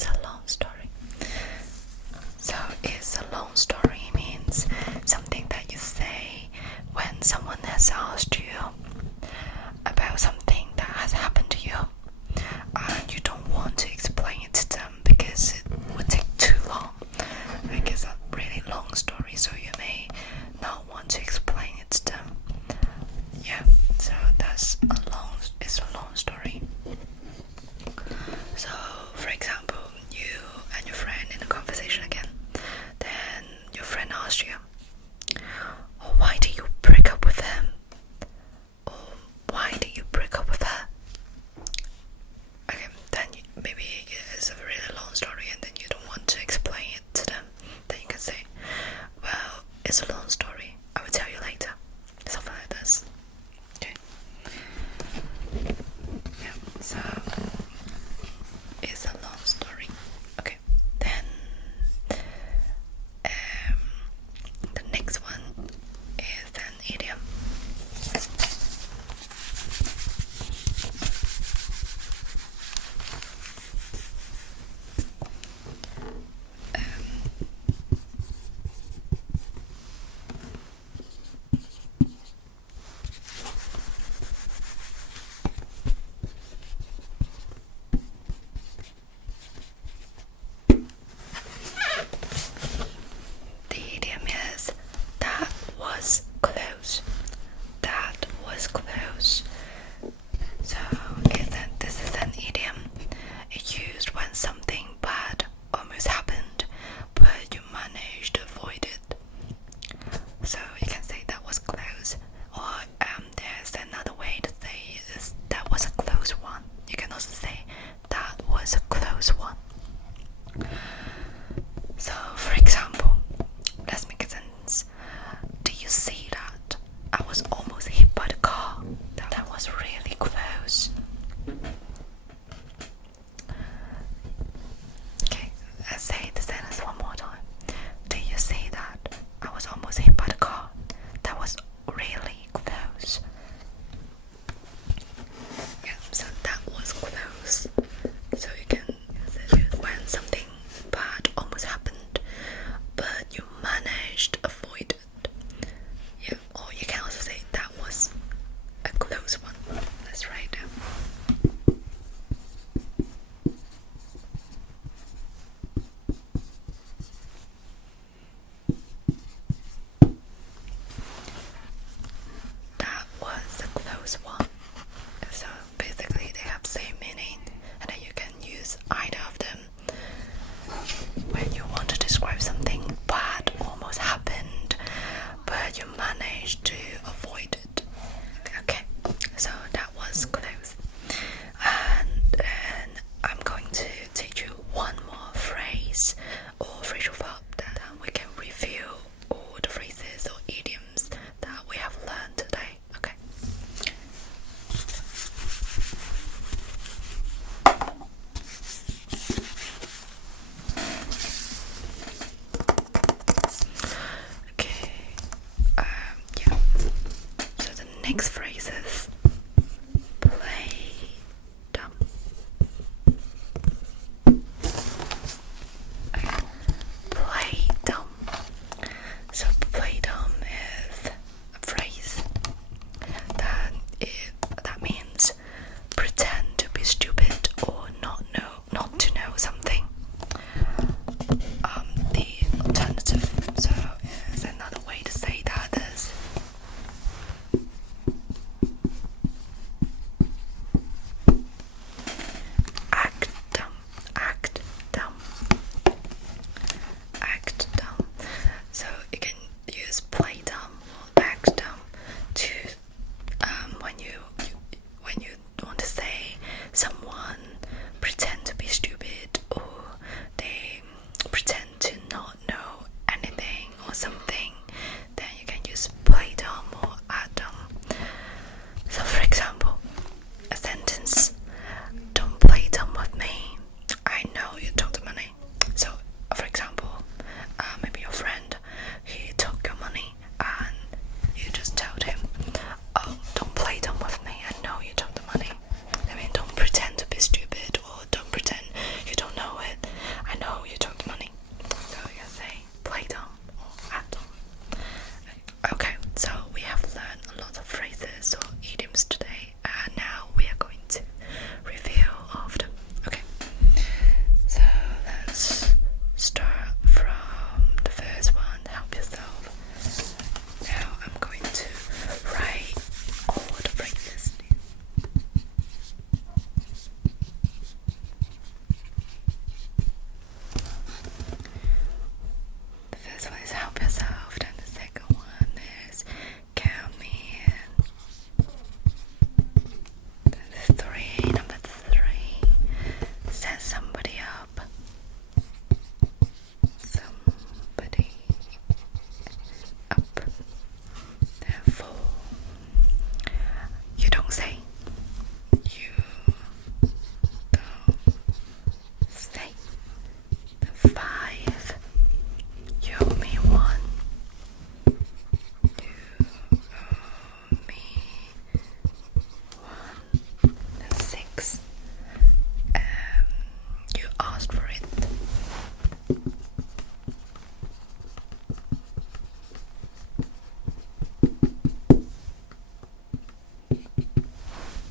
is a long story. So it's a long story means something that you say when someone has asked you about something that has happened to you and you don't want to explain it to them because it would take too long. Like it's a really long story, so you may not want to explain it to them. Yeah, so it's a long story. So for example, you and your friend in a conversation again, then your friend asked you, oh, why did you break up with him?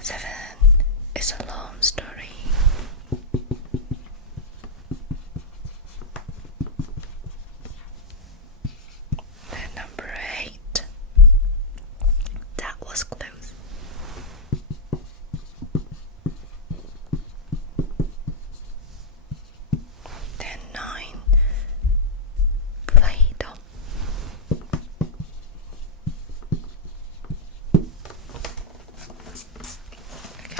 7 is a long story. Then number 8. That was close. Then 9. Play-Doh.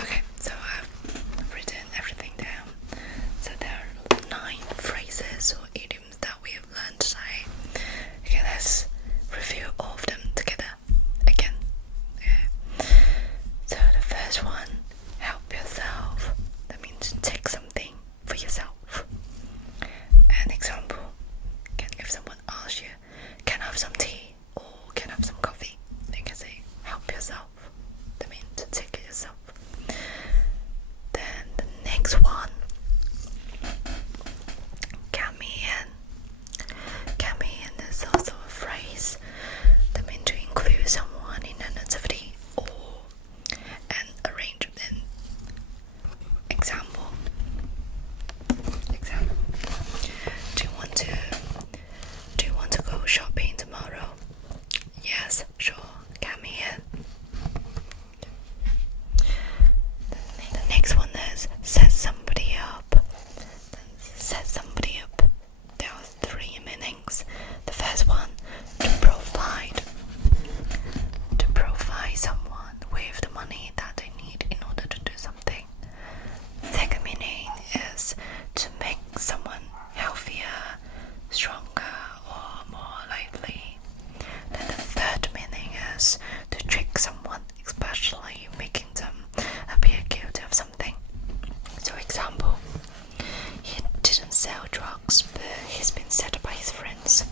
Okay, so I've written everything down. So there are 9 phrases or idioms that we have learned today. Okay, let's review all of them together again. Okay. So the first one, help yourself. That means take something for yourself. An example, if someone asks you, can I have some tea or can I have some coffee? You can say, help yourself. That means to take it yourself. Then the next one, count me in. Count me in is also a phrase that means to include someone in an activity or an arrangement. Example. Do you want to go shopping tomorrow? Yes, sure. Count me in. The next one is set somebody up. Set somebody up. There are 3 meanings. The first one, to provide. To provide someone with the money that they need in order to do something. Second meaning is to make someone healthier, stronger, or more lively. Then the third meaning is to trick someone, especially making them appear guilty of something. So example, he didn't sell drugs, but he's been set by his friends.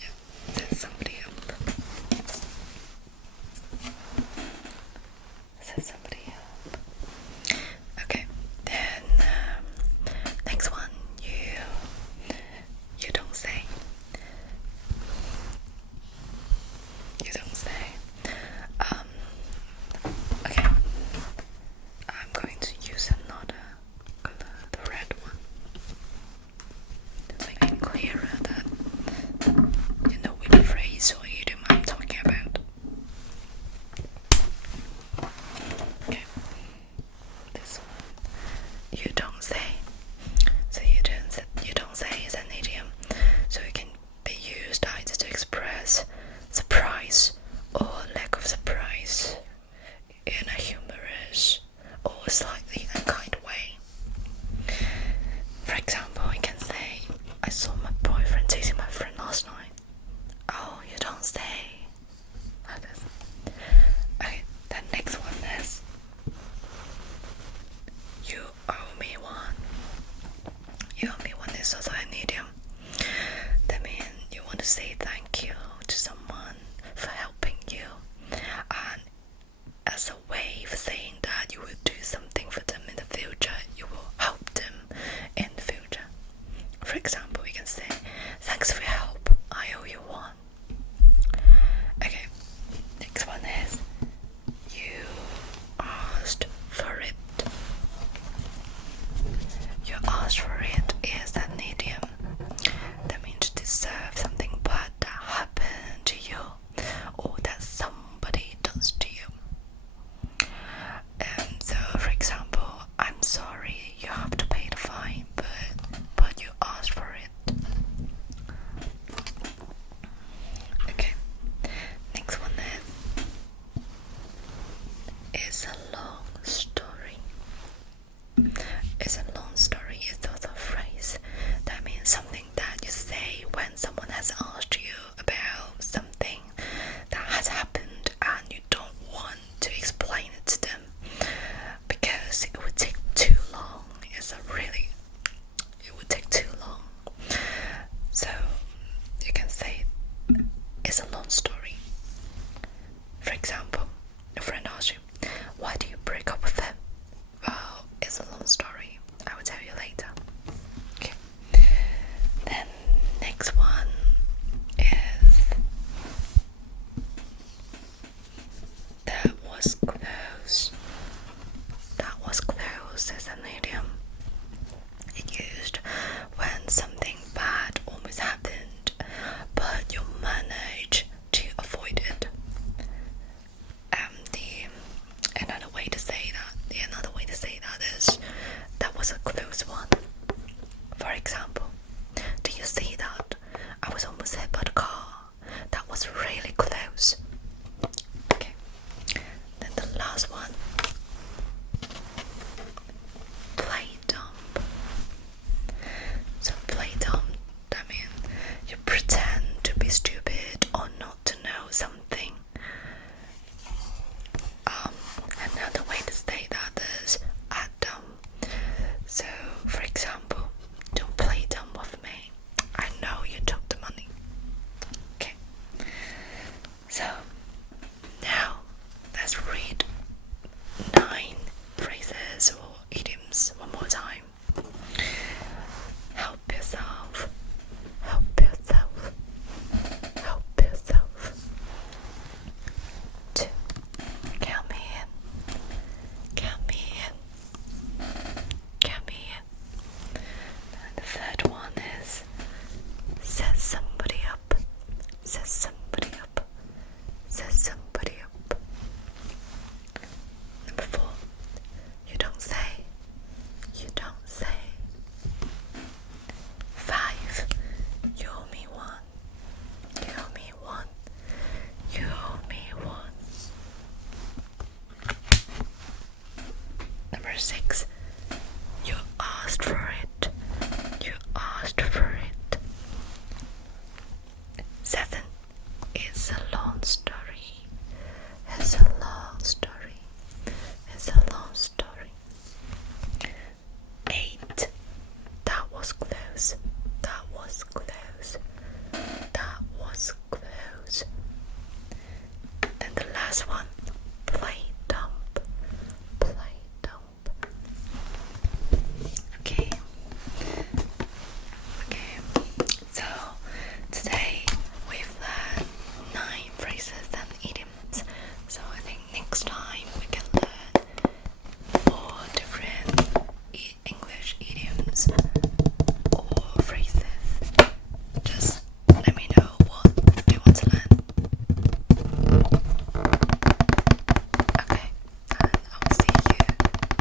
Yeah, set somebody up. Set somebody up. Okay, then next one, you don't say. You don't say. Okay, I'm going to use another color, the red one, to make it clearer that you know which phrase or idiom I'm talking about. Okay, this one, you don't say. So you don't say is an idiom, so it can be used either to express surprise or lack of surprise in a humorous or slightly unkind way. For example, you can say, I saw my boyfriend teasing my friend last night. Oh, you don't say. Like this. Okay, the next one is, you owe me one. You owe me one is also an idiom. That means you want to say thank you to someone for helping you, and as a way of saying that you will do something for them in the future, you will help them in the future. For example, you can say, thanks for your help, I owe you one. Okay, next one is, you asked for it. You asked for it is an idiom. That means to deserve something bad that happened to you or that somebody does to you. So for example, I'm sorry you have to pay the fine, but you asked for third one is set somebody up. Set somebody up. Set somebody up. Number 4. You don't say. You don't say. 5. You owe me one. You owe me one. You owe me one. Number 6. You asked for it. You asked for it. 7. It's a long story. It's a long story. It's a long story. 8. That was close. That was close. That was close. Then the last one. Play dumb. Play dumb. Okay. So today we've learned 9 phrases and idioms. So I think next time we can learn 4 different English idioms or phrases. Just let me know what you want to learn. Okay, and I will see you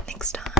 next time.